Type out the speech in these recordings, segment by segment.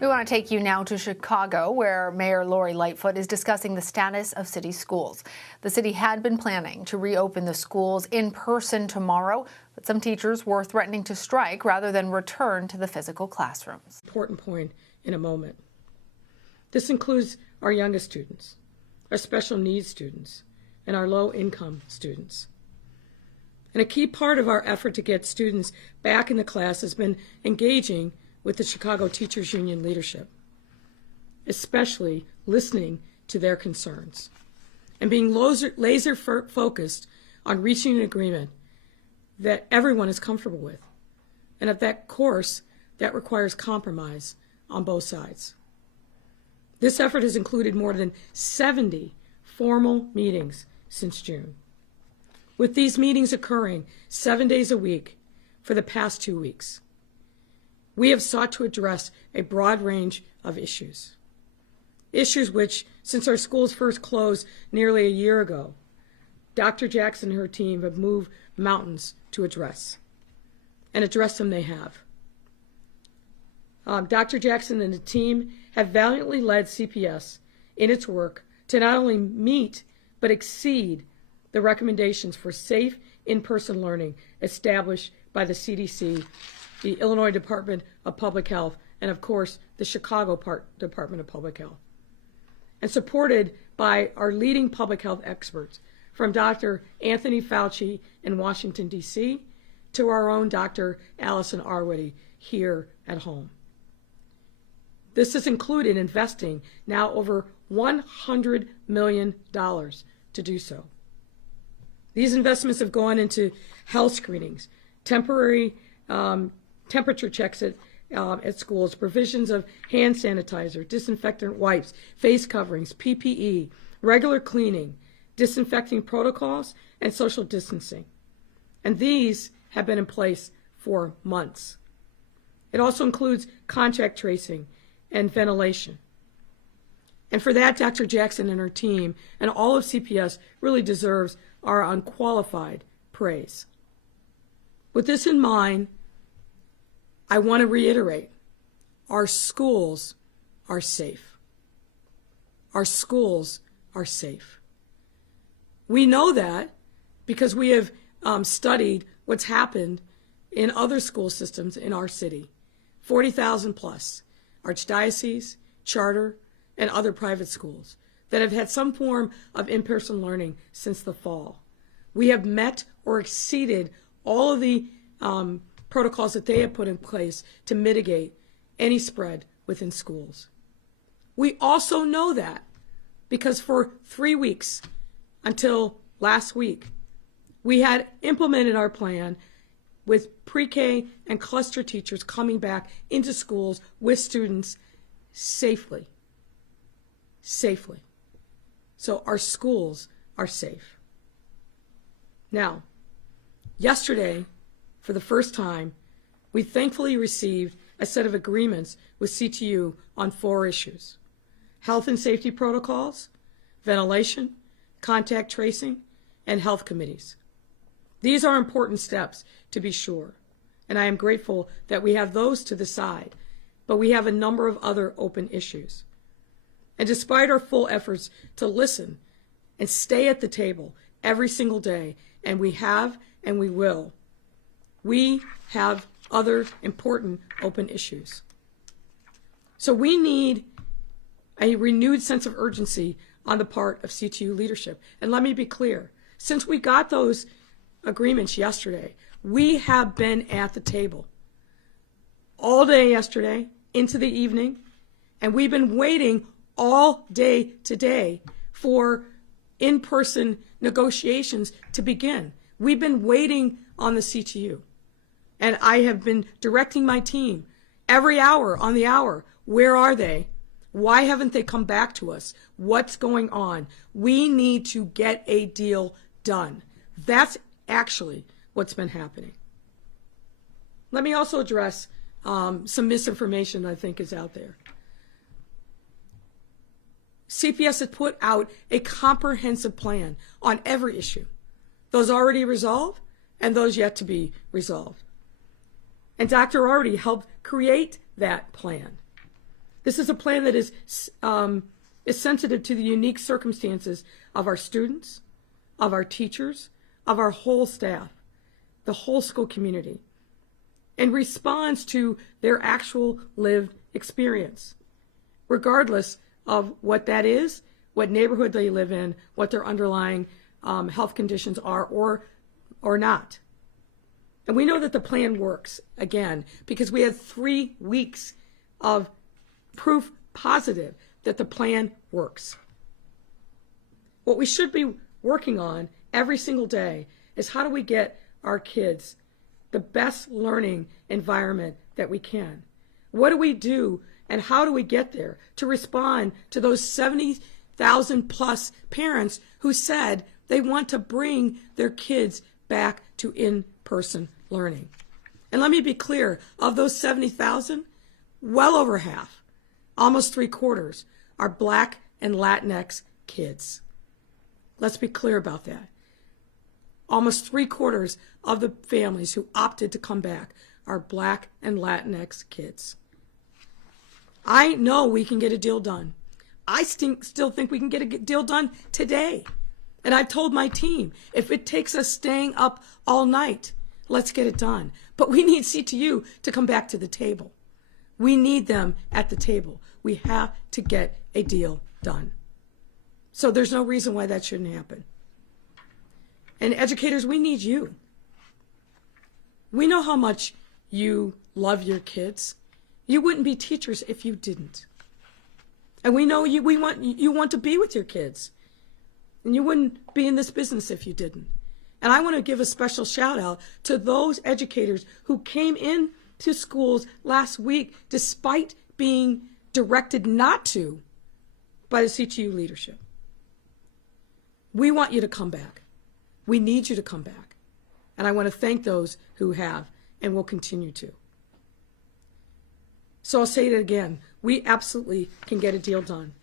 We want to take you now to Chicago, where Mayor Lori Lightfoot is discussing the status of city schools. The city had been planning to reopen the schools in person tomorrow, but some teachers were threatening to strike rather than return to the physical classrooms. Important point in a moment. This includes our youngest students, our special needs students, and our low-income students. And a key part of our effort to get students back in the class has been engaging with the Chicago Teachers Union leadership, especially listening to their concerns and being laser focused on reaching an agreement that everyone is comfortable with. And of that course, that requires compromise on both sides. This effort has included more than 70 formal meetings since June, with these meetings occurring 7 days a week for the past 2 weeks. We have sought to address a broad range of issues. Issues which, since our schools first closed nearly a year ago, Dr. Jackson and her team have moved mountains to address, and address them they have. Dr. Jackson and the team have valiantly led CPS in its work to not only meet but exceed the recommendations for safe in-person learning established by the CDC, the Illinois Department of Public Health, and of course, the Chicago Department of Public Health, and supported by our leading public health experts, from Dr. Anthony Fauci in Washington, D.C., to our own Dr. Allison Arwady here at home. This has included investing now over $100 million to do so. These investments have gone into health screenings, temporary temperature checks at schools, provisions of hand sanitizer, disinfectant wipes, face coverings, PPE, regular cleaning, disinfecting protocols, and social distancing. And these have been in place for months. It also includes contact tracing and ventilation. And for that, Dr. Jackson and her team and all of CPS really deserves our unqualified praise. With this in mind, I want to reiterate, our schools are safe. Our schools are safe. We know that because we have studied what's happened in other school systems in our city, 40,000 plus, archdiocese, charter, and other private schools that have had some form of in-person learning since the fall. We have met or exceeded all of the protocols that they have put in place to mitigate any spread within schools. We also know that because for 3 weeks until last week, we had implemented our plan with pre-K and cluster teachers coming back into schools with students safely. Safely. So our schools are safe. Now, yesterday, for the first time, we thankfully received a set of agreements with CTU on 4 issues: health and safety protocols, ventilation, contact tracing, and health committees. These are important steps, to be sure, and I am grateful that we have those to the side, but we have a number of other open issues. And despite our full efforts to listen and stay at the table every single day, and we have and we will, we have other important open issues. So we need a renewed sense of urgency on the part of CTU leadership. And let me be clear, since we got those agreements yesterday, we have been at the table all day yesterday into the evening, and we've been waiting all day today for in-person negotiations to begin. We've been waiting on the CTU. And I have been directing my team every hour on the hour. Where are they? Why haven't they come back to us? What's going on? We need to get a deal done. That's actually what's been happening. Let me also address some misinformation that I think is out there. CPS has put out a comprehensive plan on every issue, those already resolved and those yet to be resolved. And Dr. Arwady helped create that plan. This is a plan that is sensitive to the unique circumstances of our students, of our teachers, of our whole staff, the whole school community, and responds to their actual lived experience, regardless of what that is, what neighborhood they live in, what their underlying health conditions are or not. And we know that the plan works, again, because we had 3 weeks of proof positive that the plan works. What we should be working on every single day is how do we get our kids the best learning environment that we can? What do we do and how do we get there to respond to those 70,000 plus parents who said they want to bring their kids back to in-person learning? And let me be clear, of those 70,000, well over half, almost 3/4, are Black and Latinx kids. Let's be clear about that. Almost 3/4 of the families who opted to come back are Black and Latinx kids. I know we can get a deal done. I still think we can get a deal done today. And I've told my team, if it takes us staying up all night, let's get it done. But we need CTU to come back to the table. We need them at the table. We have to get a deal done. So there's no reason why that shouldn't happen. And educators, we need you. We know how much you love your kids. You wouldn't be teachers if you didn't. And we know you want to be with your kids. And you wouldn't be in this business if you didn't. And I want to give a special shout out to those educators who came in to schools last week despite being directed not to by the CTU leadership. We want you to come back. We need you to come back. And I want to thank those who have and will continue to. So I'll say it again. We absolutely can get a deal done.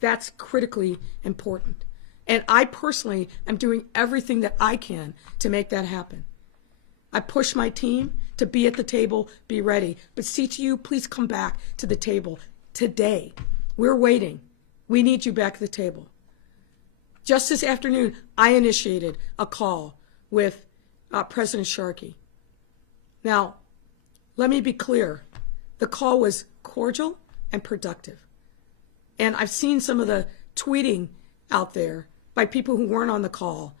That's critically important. And I personally am doing everything that I can to make that happen. I push my team to be at the table, be ready. But CTU, please come back to the table today. We're waiting. We need you back at the table. Just this afternoon, I initiated a call with President Sharkey. Now, let me be clear. The call was cordial and productive. And I've seen some of the tweeting out there by people who weren't on the call.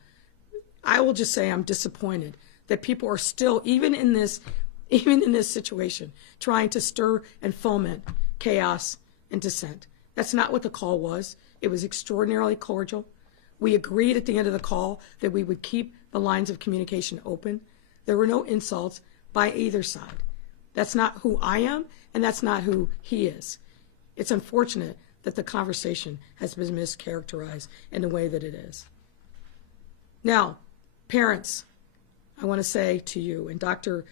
I will just say I'm disappointed that people are still, even in this situation, trying to stir and foment chaos and dissent. That's not what the call was. It was extraordinarily cordial. We agreed at the end of the call that we would keep the lines of communication open. There were no insults by either side. That's not who I am, and that's not who he is. It's unfortunate that the conversation has been mischaracterized in the way that it is. Now, parents, I want to say to you, and Dr.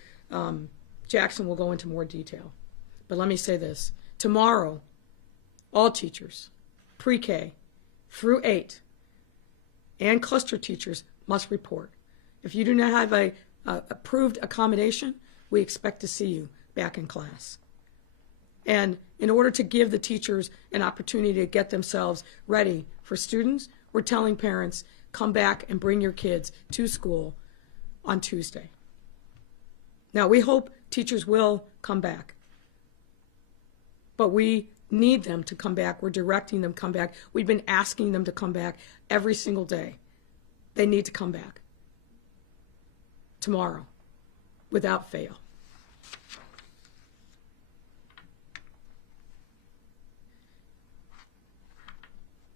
Jackson will go into more detail, but let me say this. Tomorrow, all teachers, pre-K through 8, and cluster teachers must report. If you do not have a approved accommodation, we expect to see you back in class. And in order to give the teachers an opportunity to get themselves ready for students, we're telling parents, come back and bring your kids to school on Tuesday. Now, we hope teachers will come back, but we need them to come back. We're directing them to come back. We've been asking them to come back every single day. They need to come back tomorrow without fail.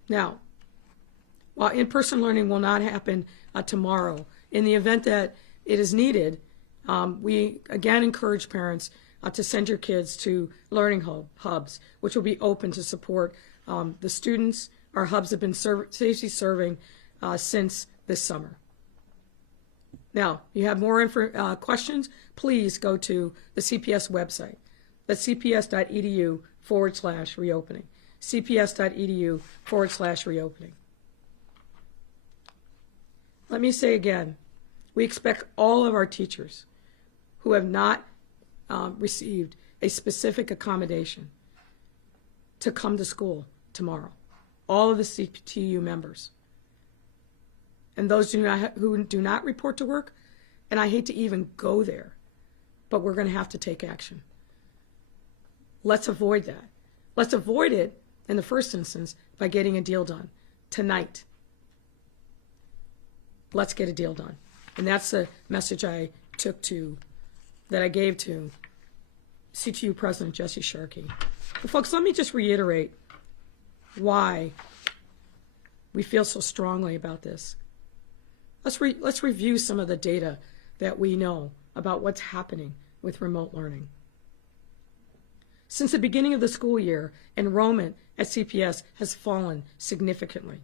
Now, while in-person learning will not happen tomorrow, in the event that it is needed, we again encourage parents to send your kids to learning hubs, which will be open to support the students. Our hubs have been safety serving since this summer. Now, if you have more questions, please go to the CPS website. That's cps.edu/reopening. cps.edu/reopening. Let me say again, we expect all of our teachers who have not received a specific accommodation to come to school tomorrow. All of the CTU members. And those who do not report to work, and I hate to even go there, but we're going to have to take action. Let's avoid that. Let's avoid it in the first instance by getting a deal done tonight. Let's get a deal done. And that's the message that I gave to CTU President Jesse Sharkey. Well, folks, let me just reiterate why we feel so strongly about this. Let's review some of the data that we know about what's happening with remote learning. Since the beginning of the school year, enrollment at CPS has fallen significantly,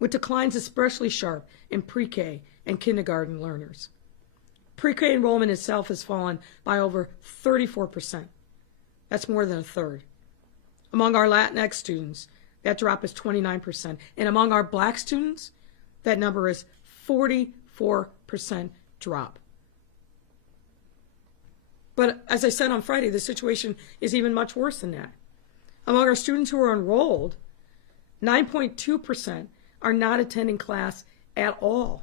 with declines especially sharp in pre-K and kindergarten learners. Pre-K enrollment itself has fallen by over 34%. That's more than a third. Among our Latinx students, that drop is 29%. And among our Black students, that number is 44% drop. But as I said on Friday, the situation is even much worse than that. Among our students who are enrolled, 9.2% are not attending class at all,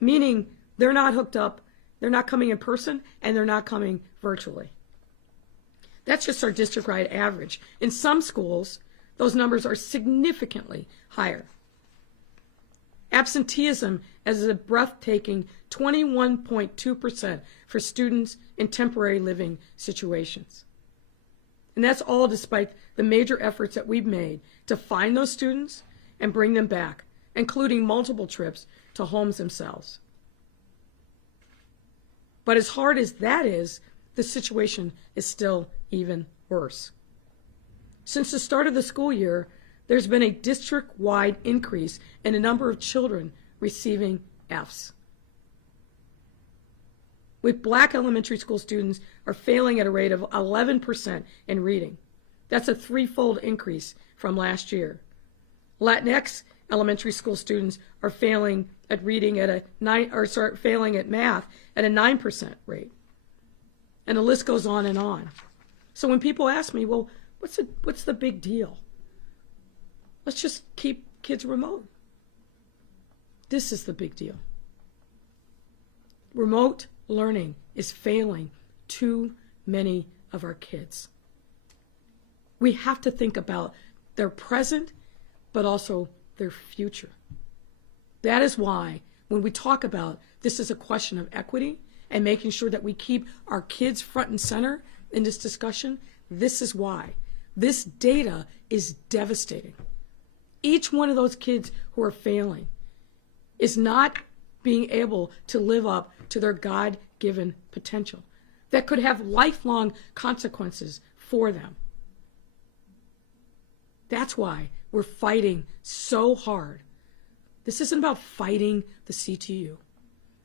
meaning they're not hooked up, they're not coming in person, and they're not coming virtually. That's just our district-wide average. In some schools, those numbers are significantly higher. Absenteeism is a breathtaking 21.2% for students in temporary living situations. And that's all despite the major efforts that we've made to find those students and bring them back, including multiple trips to homes themselves. But as hard as that is, the situation is still even worse. Since the start of the school year, there's been a district-wide increase in the number of children receiving Fs. With Black elementary school students are failing at a rate of 11% in reading. That's a threefold increase from last year. Latinx elementary school students are failing at reading at failing at math at a 9% rate. And the list goes on and on. So when people ask me, well, what's the big deal? Let's just keep kids remote. This is the big deal. Remote learning is failing too many of our kids. We have to think about their present, but also their future. That is why when we talk about this is a question of equity and making sure that we keep our kids front and center in this discussion, this is why. This data is devastating. Each one of those kids who are failing is not being able to live up to their God-given potential that could have lifelong consequences for them. That's why we're fighting so hard. This isn't about fighting the CTU.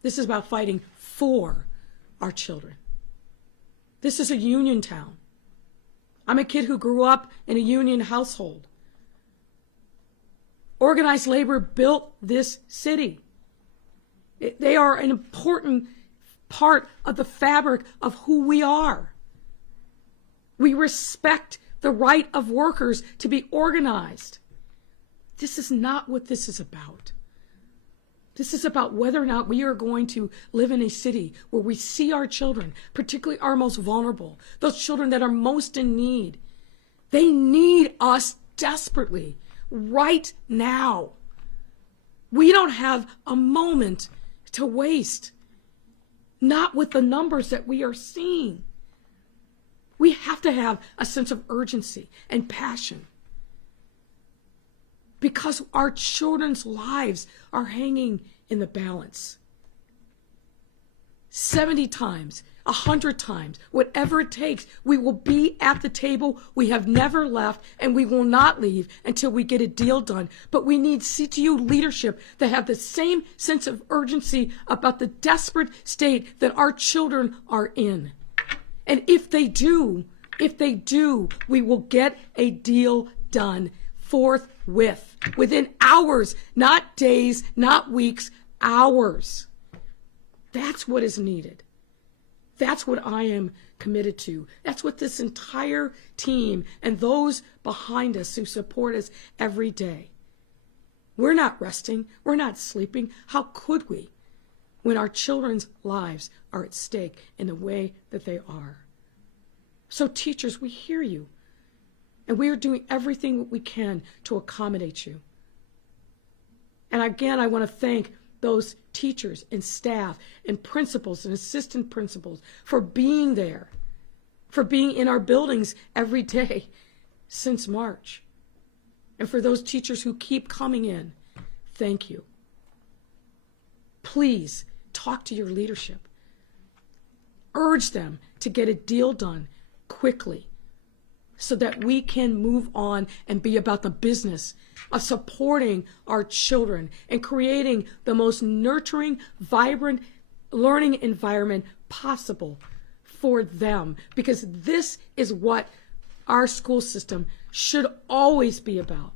This is about fighting for our children. This is a union town. I'm a kid who grew up in a union household. Organized labor built this city. They are an important part of the fabric of who we are. We respect the right of workers to be organized. This is not what this is about. This is about whether or not we are going to live in a city where we see our children, particularly our most vulnerable, those children that are most in need. They need us desperately right now. We don't have a moment to waste, not with the numbers that we are seeing. We have to have a sense of urgency and passion because our children's lives are hanging in the balance. 70 times, 100 times, whatever it takes, we will be at the table. We have never left, and we will not leave until we get a deal done. But we need CTU leadership that have the same sense of urgency about the desperate state that our children are in. And if they do, we will get a deal done forthwith, within hours, not days, not weeks, hours. That's what is needed. That's what I am committed to. That's what this entire team and those behind us who support us every day. We're not resting. We're not sleeping. How could we when our children's lives are at stake in the way that they are? So teachers, we hear you. And we are doing everything we can to accommodate you. And again, I want to thank those teachers and staff and principals and assistant principals for being there, for being in our buildings every day since March. And for those teachers who keep coming in, thank you. Please talk to your leadership. Urge them to get a deal done quickly so that we can move on and be about the business of supporting our children and creating the most nurturing, vibrant learning environment possible for them. Because this is what our school system should always be about.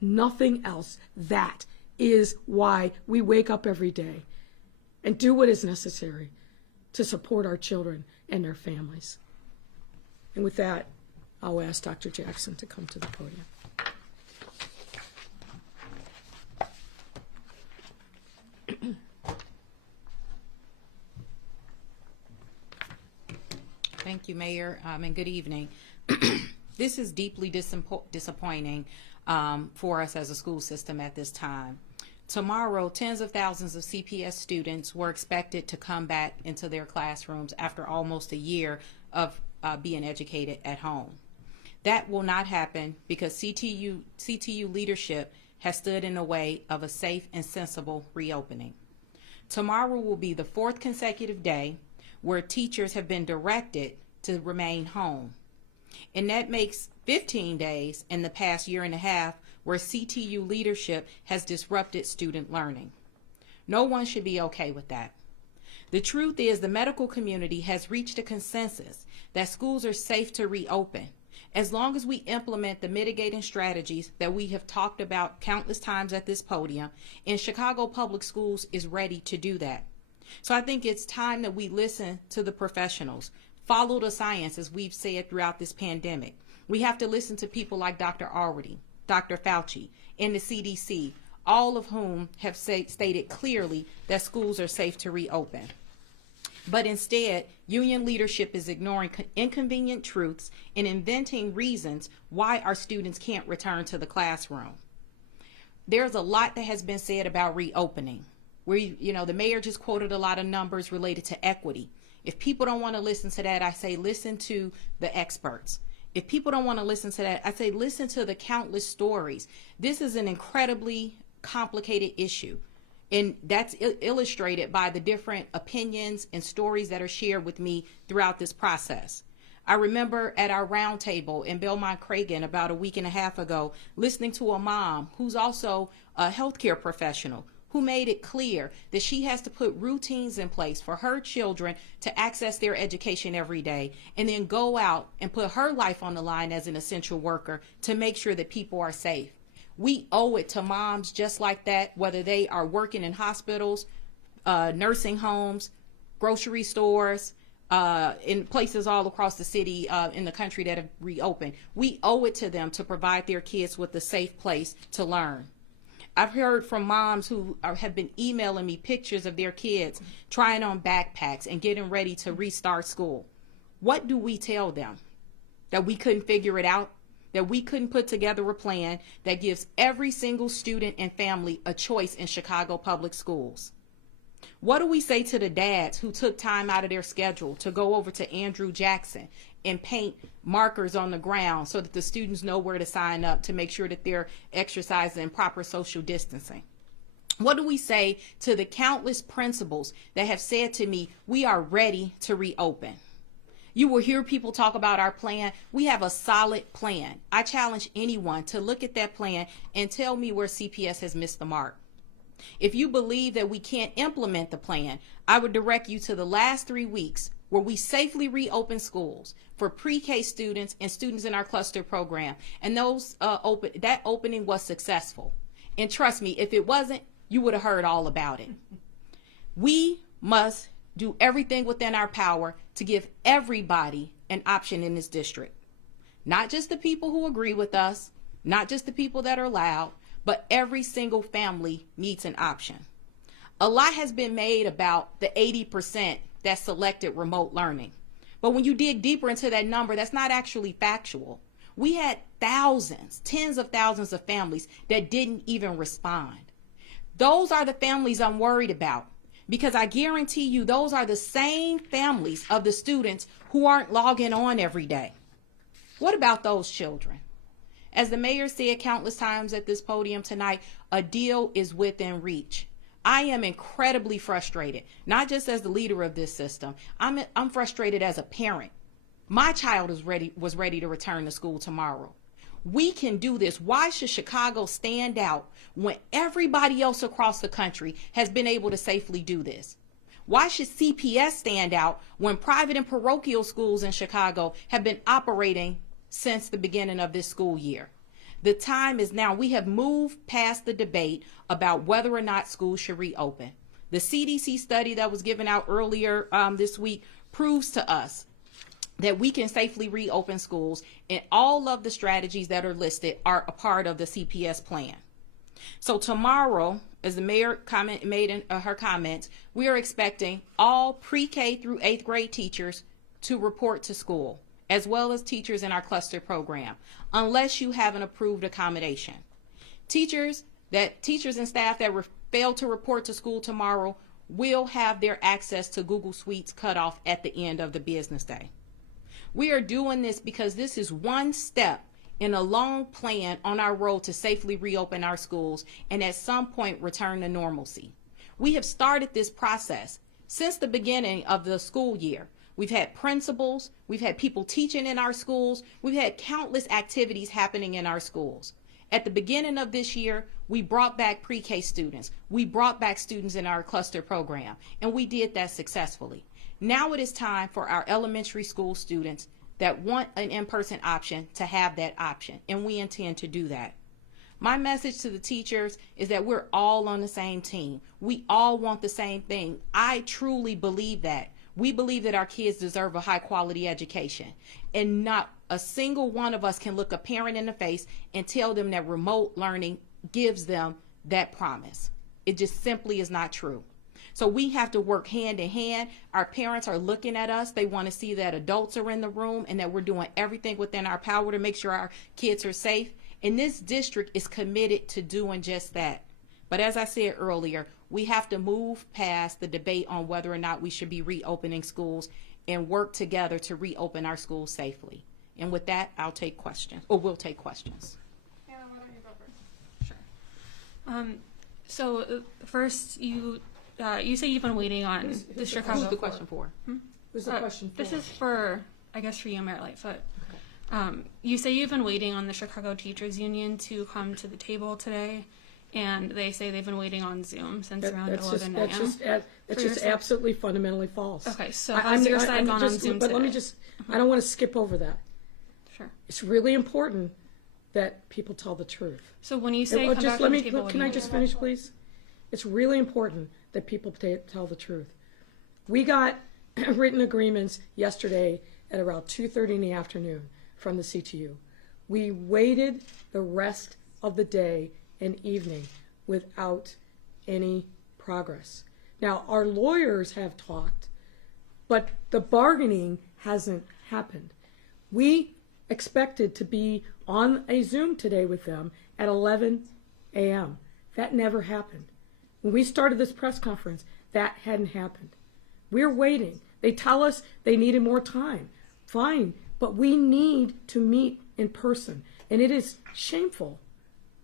Nothing else. That is why we wake up every day and do what is necessary to support our children and their families. And with that, I'll ask Dr. Jackson to come to the podium. Thank you, Mayor, and good evening. This is deeply disappointing for us as a school system at this time. Tomorrow, tens of thousands of CPS students were expected to come back into their classrooms after almost a year of being educated at home. That will not happen because CTU leadership has stood in the way of a safe and sensible reopening. Tomorrow will be the 4th consecutive day where teachers have been directed to remain home. And that makes 15 days in the past year and a half where CTU leadership has disrupted student learning. No one should be okay with that. The truth is the medical community has reached a consensus that schools are safe to reopen as long as we implement the mitigating strategies that we have talked about countless times at this podium, and Chicago Public Schools is ready to do that. So I think it's time that we listen to the professionals, follow the science as we've said throughout this pandemic. We have to listen to people like Dr. Already, Dr. Fauci, and the CDC, all of whom have stated clearly that schools are safe to reopen. But instead, union leadership is ignoring inconvenient truths and inventing reasons why our students can't return to the classroom. There's a lot that has been said about reopening. The mayor just quoted a lot of numbers related to equity. If people don't want to listen to that, I say listen to the experts. If people don't want to listen to that, I say listen to the countless stories. This is an incredibly complicated issue. And that's illustrated by the different opinions and stories that are shared with me throughout this process. I remember at our roundtable in Belmont Cragen about a week and a half ago, listening to a mom who's also a healthcare professional who made it clear that she has to put routines in place for her children to access their education every day and then go out and put her life on the line as an essential worker to make sure that people are safe. We owe it to moms just like that, whether they are working in hospitals, nursing homes, grocery stores, in places all across the city, in the country that have reopened. We owe it to them to provide their kids with a safe place to learn. I've heard from moms who have been emailing me pictures of their kids trying on backpacks and getting ready to restart school. What do we tell them? That we couldn't figure it out? That we couldn't put together a plan that gives every single student and family a choice in Chicago Public Schools? What do we say to the dads who took time out of their schedule to go over to Andrew Jackson and paint markers on the ground so that the students know where to sign up to make sure that they're exercising proper social distancing? What do we say to the countless principals that have said to me, we are ready to reopen? You will hear people talk about our plan. We have a solid plan. I challenge anyone to look at that plan and tell me where CPS has missed the mark. If you believe that we can't implement the plan, I would direct you to the last 3 weeks where we safely reopened schools for pre-K students and students in our cluster program. And that opening was successful. And trust me, if it wasn't, you would have heard all about it. We must do everything within our power to give everybody an option in this district. Not just the people who agree with us, not just the people that are loud, but every single family needs an option. A lot has been made about the 80% that selected remote learning. But when you dig deeper into that number, that's not actually factual. We had thousands, tens of thousands of families that didn't even respond. Those are the families I'm worried about, because I guarantee you those are the same families of the students who aren't logging on every day. What about those children? As the mayor said countless times at this podium tonight, a deal is within reach. I am incredibly frustrated, not just as the leader of this system. I'm frustrated as a parent. My child was ready to return to school tomorrow. We can do this. Why should Chicago stand out when everybody else across the country has been able to safely do this? Why should CPS stand out when private and parochial schools in Chicago have been operating since the beginning of this school year? The time is now. We have moved past the debate about whether or not schools should reopen. The CDC study that was given out earlier this week proves to us that we can safely reopen schools, and all of the strategies that are listed are a part of the CPS plan. So tomorrow, as the mayor made in her comments, we are expecting all pre-K through 8th grade teachers to report to school, as well as teachers in our cluster program, unless you have an approved accommodation. Teachers and staff that fail to report to school tomorrow will have their access to Google Suites cut off at the end of the business day. We are doing this because this is one step in a long plan on our road to safely reopen our schools and at some point return to normalcy. We have started this process since the beginning of the school year. We've had principals, we've had people teaching in our schools, we've had countless activities happening in our schools. At the beginning of this year, we brought back pre-K students. We brought back students in our cluster program, and we did that successfully. Now it is time for our elementary school students that want an in-person option to have that option, and we intend to do that. My message to the teachers is that we're all on the same team. We all want the same thing. I truly believe that. We believe that our kids deserve a high-quality education, and not a single one of us can look a parent in the face and tell them that remote learning gives them that promise. It just simply is not true. So we have to work hand in hand. Our parents are looking at us. They want to see that adults are in the room and that we're doing everything within our power to make sure our kids are safe. And this district is committed to doing just that. But as I said earlier, we have to move past the debate on whether or not we should be reopening schools and work together to reopen our schools safely. And with that, I'll take questions, or we'll take questions. Hannah, why don't you go first? Sure. So first, you say you've been waiting on the Chicago. Who's the question for? Who's the question for? This is for, I guess, for you, Mayor Lightfoot. Okay. You say you've been waiting on the Chicago Teachers Union to come to the table today, and they say they've been waiting on Zoom since around 11 a.m. That's just absolutely fundamentally false. Okay, so has your side gone on Zoom But today? let me just, I don't want to skip over that. Sure. It's really important that people tell the truth. So when you say come back to the table, can I just finish, please? It's really important that people tell the truth. We got written agreements yesterday at around 2:30 in the afternoon from the CTU. We waited the rest of the day and evening without any progress. Now, our lawyers have talked, but the bargaining hasn't happened. We expected to be on a Zoom today with them at 11 a.m. That never happened. When we started this press conference, that hadn't happened. We're waiting. They tell us they needed more time. Fine, but we need to meet in person. And it is shameful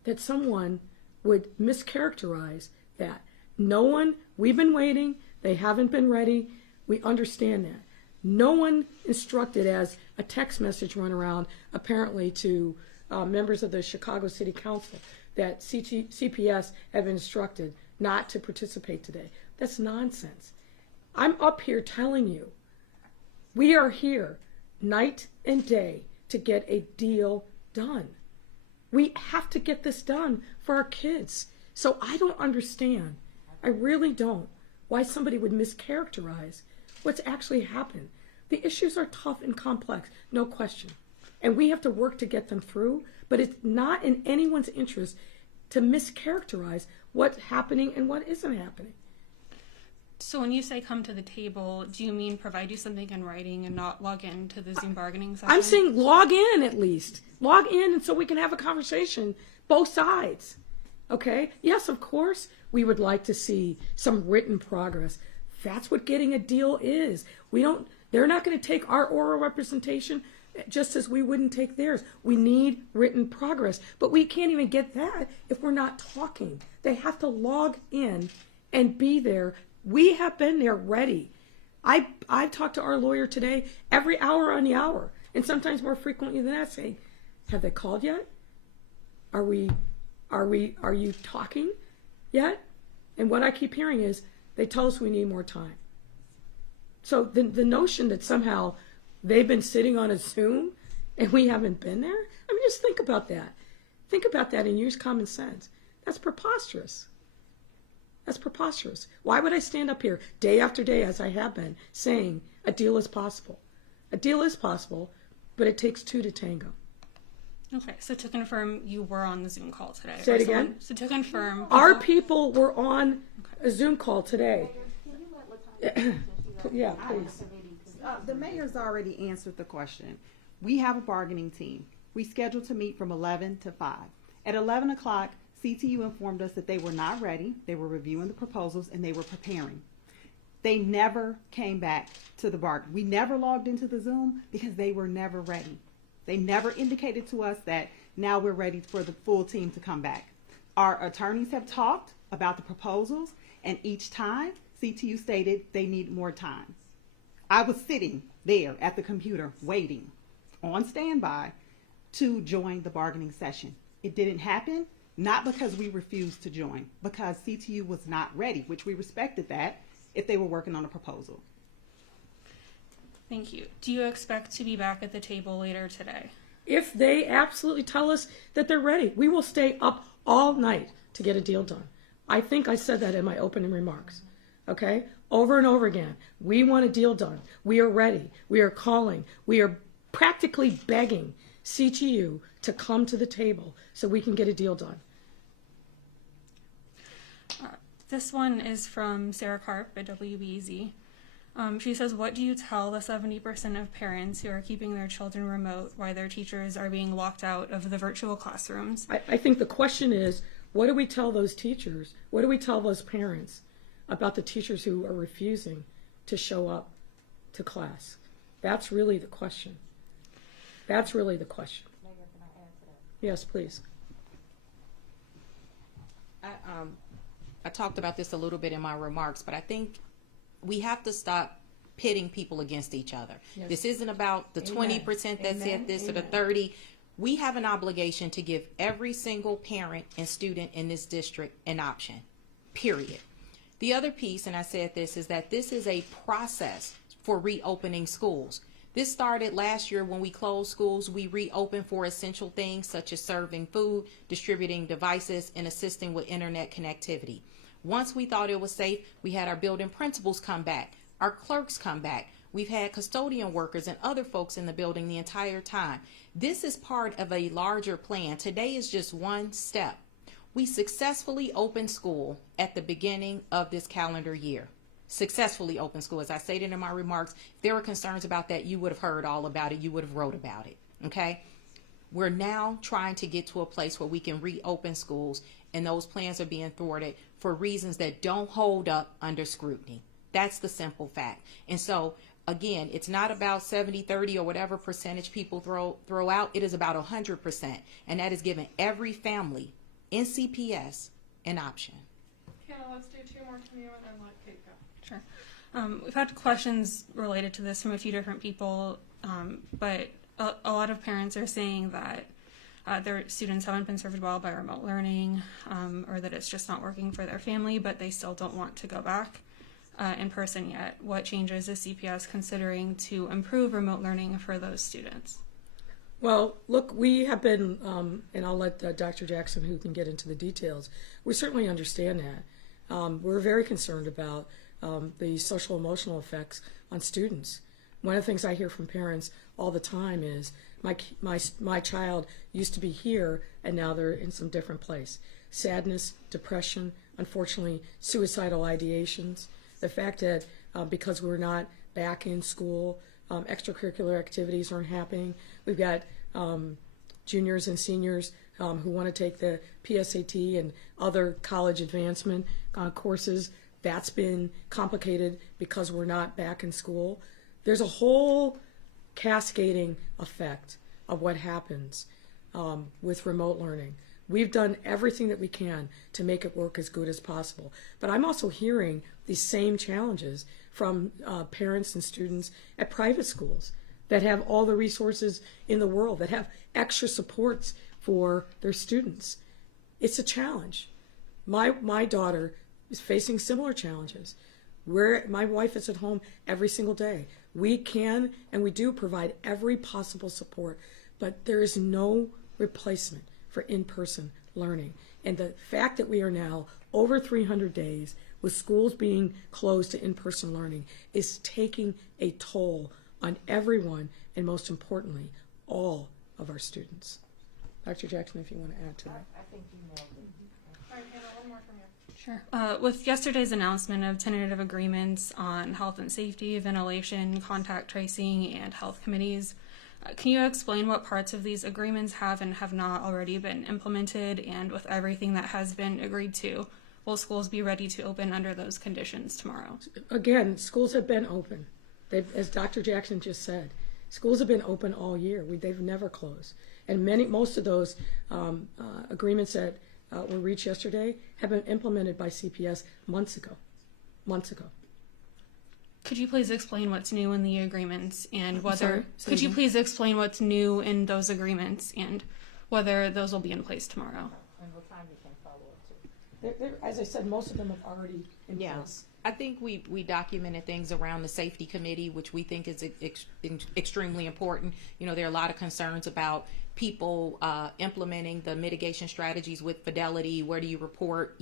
that someone would mischaracterize that. We've been waiting. They haven't been ready. We understand that. No one instructed, as a text message went around apparently to members of the Chicago City Council, that CPS have been instructed not to participate today. That's nonsense. I'm up here telling you, we are here night and day to get a deal done. We have to get this done for our kids. So I don't understand, I really don't, why somebody would mischaracterize what's actually happened. The issues are tough and complex, no question. And we have to work to get them through, but it's not in anyone's interest to mischaracterize what's happening and what isn't happening. So when you say come to the table, do you mean provide you something in writing and not log into the Zoom bargaining session? I'm saying log in at least. Log in and so we can have a conversation, both sides. Okay? Yes, of course, we would like to see some written progress. That's what getting a deal is. They're not going to take our oral representation just as we wouldn't take theirs. We need written progress. But we can't even get that if we're not talking. They have to log in and be there. We have been there ready. I've talked to our lawyer today every hour on the hour, and sometimes more frequently than that, saying, have they called yet? Are you talking yet? And what I keep hearing is they tell us we need more time. So the notion that somehow they've been sitting on a Zoom and we haven't been there, I mean, just think about that. Think about that and use common sense. That's preposterous. That's preposterous. Why would I stand up here day after day, as I have been, saying a deal is possible? A deal is possible, but it takes two to tango. Okay, so to confirm, you were on the Zoom call today. Say it again. So to confirm, Our people were on a Zoom call today. Yeah, please. The mayor's already answered the question. We have a bargaining team. We scheduled to meet from 11 to 5. At 11 o'clock, CTU informed us that they were not ready. They were reviewing the proposals and they were preparing. They never came back to the bargain. We never logged into the Zoom because they were never ready. They never indicated to us that now we're ready for the full team to come back. Our attorneys have talked about the proposals, and each time CTU stated they need more time. I was sitting there at the computer waiting on standby to join the bargaining session. It didn't happen, not because we refused to join, because CTU was not ready, which we respected that if they were working on a proposal. thank you. Do you expect to be back at the table later today? If they absolutely tell us that they're ready, we will stay up all night to get a deal done. I think I said that in my opening remarks. Okay? Over and over again. We want a deal done. We are ready. We are calling. We are practically begging CTU to come to the table so we can get a deal done. This one is from Sarah Karp at WBZ. She says, what do you tell the 70% of parents who are keeping their children remote while their teachers are being locked out of the virtual classrooms? I think the question is, what do we tell those teachers? What do we tell those parents about the teachers who are refusing to show up to class? That's really the question. That's really the question. Mayor, can I add to that? Yes, please. I talked about this a little bit in my remarks, but I think we have to stop pitting people against each other. Yes. This isn't about the 20% that said this or the 30. We have an obligation to give every single parent and student in this district an option, period. The other piece, and I said this, is that this is a process for reopening schools. This started last year when we closed schools. We reopened for essential things such as serving food, distributing devices, and assisting with internet connectivity. Once we thought it was safe, we had our building principals come back, our clerks come back. We've had custodian workers and other folks in the building the entire time. This is part of a larger plan. Today is just one step. We successfully opened school at the beginning of this calendar year. Successfully opened school. As I stated in my remarks, if there were concerns about that, you would have heard all about it. You would have wrote about it. Okay? We're now trying to get to a place where we can reopen schools, and those plans are being thwarted for reasons that don't hold up under scrutiny. That's the simple fact. And so, again, it's not about 70, 30, or whatever percentage people throw out. It is about 100%. And that is giving every family in CPS an option. Hannah, let's do two more from you and then let Kate go. Sure. We've had questions related to this from a few different people, but a lot of parents are saying that their students haven't been served well by remote learning, or that it's just not working for their family, but they still don't want to go back in person yet. What changes is CPS considering to improve remote learning for those students? Well, look, we have been, and I'll let Dr. Jackson, who can get into the details, we certainly understand that. We're very concerned about the social emotional effects on students. One of the things I hear from parents all the time is, my child used to be here and now they're in some different place. Sadness, depression, unfortunately suicidal ideations. The fact that because we're not back in school, extracurricular activities aren't happening. We've got juniors and seniors who want to take the PSAT and other college advancement courses. That's been complicated because we're not back in school. There's a whole cascading effect of what happens with remote learning. We've done everything that we can to make it work as good as possible. But I'm also hearing these same challenges from parents and students at private schools that have all the resources in the world, that have extra supports for their students. It's a challenge. My daughter is facing similar challenges. My wife is at home every single day. We can and we do provide every possible support, but there is no replacement for in-person learning. And the fact that we are now over 300 days with schools being closed to in-person learning is taking a toll on everyone, and most importantly, all of our students. Dr. Jackson, if you want to add to that. I think you nailed it. All right, Hannah, one more from you. Sure. With yesterday's announcement of tentative agreements on health and safety, ventilation, contact tracing, and health committees, can you explain what parts of these agreements have and have not already been implemented? And with everything that has been agreed to, will schools be ready to open under those conditions tomorrow? Again, schools have been open. As Dr. Jackson just said, schools have been open all year. They've never closed. And most of those agreements that were reached yesterday have been implemented by CPS months ago. Could you please explain what's new in the agreements and whether? Say Could you again? please explain what's new in those agreements and whether those will be in place tomorrow? And what time we can follow up to. As I said, most of them have already in Yeah. place. I think we documented things around the safety committee, which we think is extremely important. You know, there are a lot of concerns about people implementing the mitigation strategies with fidelity. Where do you report,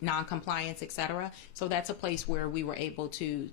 non-compliance, et cetera? So that's a place where we were able to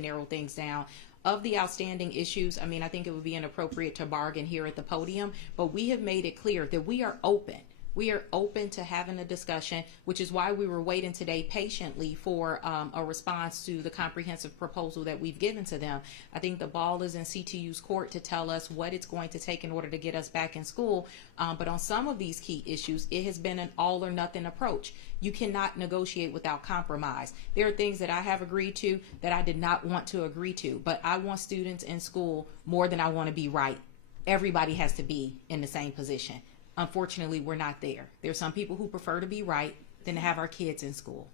narrow things down. Of the outstanding issues, I mean, I think it would be inappropriate to bargain here at the podium, but we have made it clear that we are open. We are open to having a discussion, which is why we were waiting today patiently for a response to the comprehensive proposal that we've given to them. I think the ball is in CTU's court to tell us what it's going to take in order to get us back in school. But on some of these key issues, it has been an all or nothing approach. You cannot negotiate without compromise. There are things that I have agreed to that I did not want to agree to, but I want students in school more than I want to be right. Everybody has to be in the same position. Unfortunately, we're not there. There's some people who prefer to be right than to have our kids in school.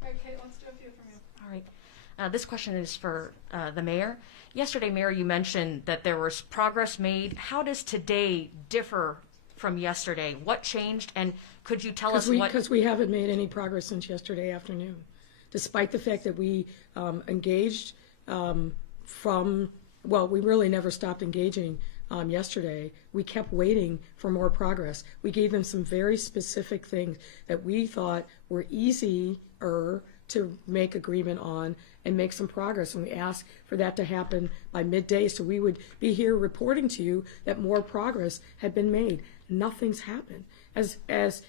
All right, Kate, let's do a few from you. All right. This question is for the mayor. Yesterday, Mayor, you mentioned that there was progress made. How does today differ from yesterday? What changed? And could you tell us what... Because we haven't made any progress since yesterday afternoon, despite the fact that we engaged we really never stopped engaging yesterday. We kept waiting for more progress. We gave them some very specific things that we thought were easier to make agreement on and make some progress. And we asked for that to happen by midday, so we would be here reporting to you that more progress had been made. Nothing's happened. As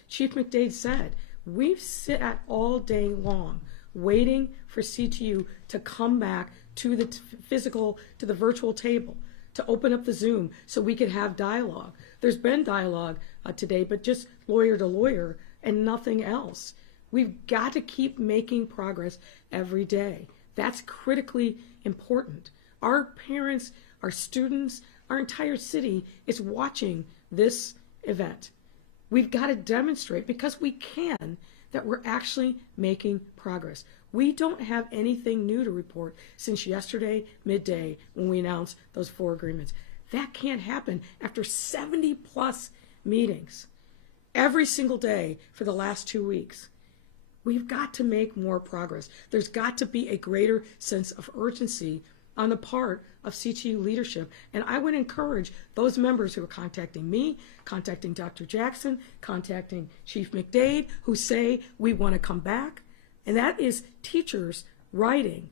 Chief McDade said, we've sat all day long waiting for CTU to come back to the virtual table, to open up the Zoom so we could have dialogue. There's been dialogue today, but just lawyer to lawyer and nothing else. We've got to keep making progress every day. That's critically important. Our parents, our students, our entire city is watching this event. We've got to demonstrate, because we can, that we're actually making progress. We don't have anything new to report since yesterday midday when we announced those 4 agreements. That can't happen after 70 plus meetings every single day for the last 2 weeks. We've got to make more progress. There's got to be a greater sense of urgency on the part of CTU leadership. And I would encourage those members who are contacting me, contacting Dr. Jackson, contacting Chief McDade, who say we want to come back. And that is teachers writing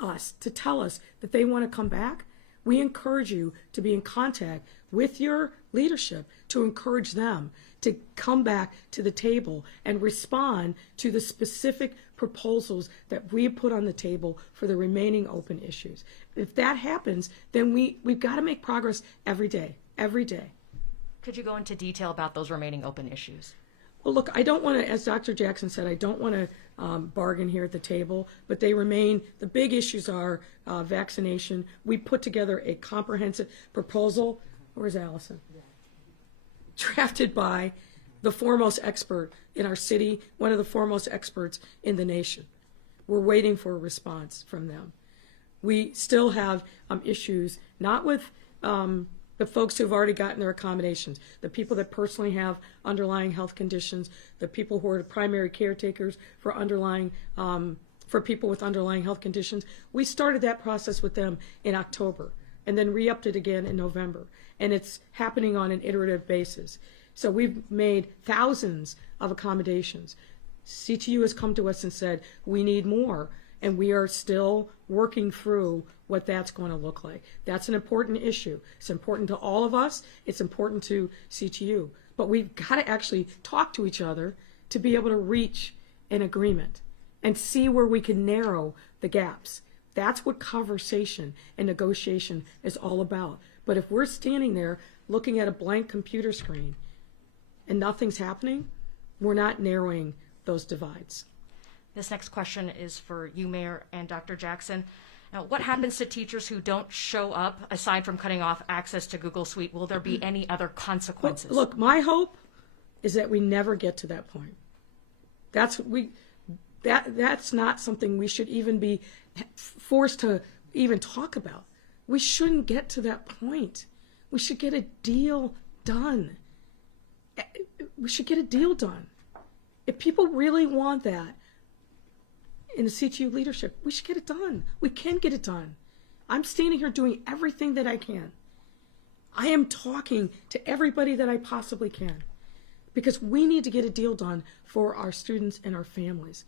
us to tell us that they want to come back, we encourage you to be in contact with your leadership to encourage them to come back to the table and respond to the specific proposals that we put on the table for the remaining open issues. If that happens, then we've got to make progress every day, every day. Could you go into detail about those remaining open issues? Well, look, I don't want to, as Dr. Jackson said, I don't want to bargain here at the table, but they remain, the big issues are vaccination. We put together a comprehensive proposal. Where's Allison? Drafted by the foremost expert in our city, one of the foremost experts in the nation. We're waiting for a response from them. We still have issues, not with the folks who've already gotten their accommodations, the people that personally have underlying health conditions, the people who are the primary caretakers for for people with underlying health conditions. We started that process with them in October and then re-upped it again in November. And it's happening on an iterative basis. So we've made thousands of accommodations. CTU has come to us and said, we need more. And we are still working through what that's going to look like. That's an important issue. It's important to all of us. It's important to CTU. But we've got to actually talk to each other to be able to reach an agreement and see where we can narrow the gaps. That's what conversation and negotiation is all about. But if we're standing there looking at a blank computer screen and nothing's happening, we're not narrowing those divides. This next question is for you, Mayor, and Dr. Jackson. Now, what happens to teachers who don't show up, aside from cutting off access to Google Suite? Will there be any other consequences? Look, my hope is that we never get to that point. That's not something we should even be forced to even talk about. We shouldn't get to that point. We should get a deal done. We should get a deal done. If people really want that in the CTU leadership, we should get it done. We can get it done. I'm standing here doing everything that I can. I am talking to everybody that I possibly can because we need to get a deal done for our students and our families.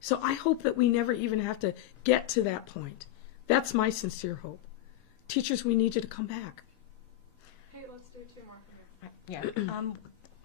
So I hope that we never even have to get to that point. That's my sincere hope. Teachers, we need you to come back. Hey, let's do 2 more from you. Yeah.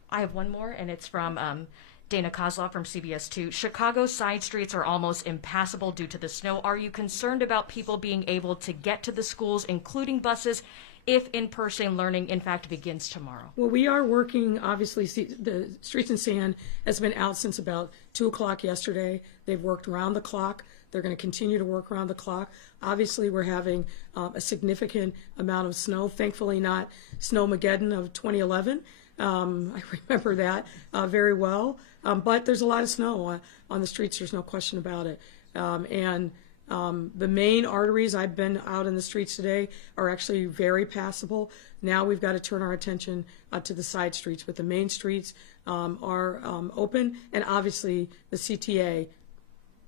I have one more, and it's from Dana Kozlov from CBS 2. Chicago's side streets are almost impassable due to the snow. Are you concerned about people being able to get to the schools, including buses, if in-person learning, in fact, begins tomorrow? Well, we are working, obviously, the Streets and Sand has been out since about 2 o'clock yesterday. They've worked around the clock. They're going to continue to work around the clock. Obviously, we're having a significant amount of snow, thankfully not Snowmageddon of 2011. I remember that very well. But there's a lot of snow on the streets. There's no question about it. The main arteries, I've been out in the streets today, are actually very passable. Now we've got to turn our attention to the side streets, but the main streets are open, and obviously the CTA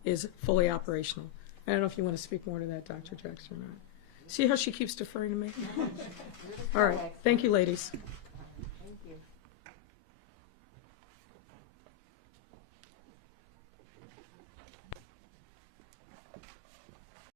is fully operational. I don't know if you want to speak more to that, Dr. Jackson, or not. See how she keeps deferring to me? All right. Thank you, ladies.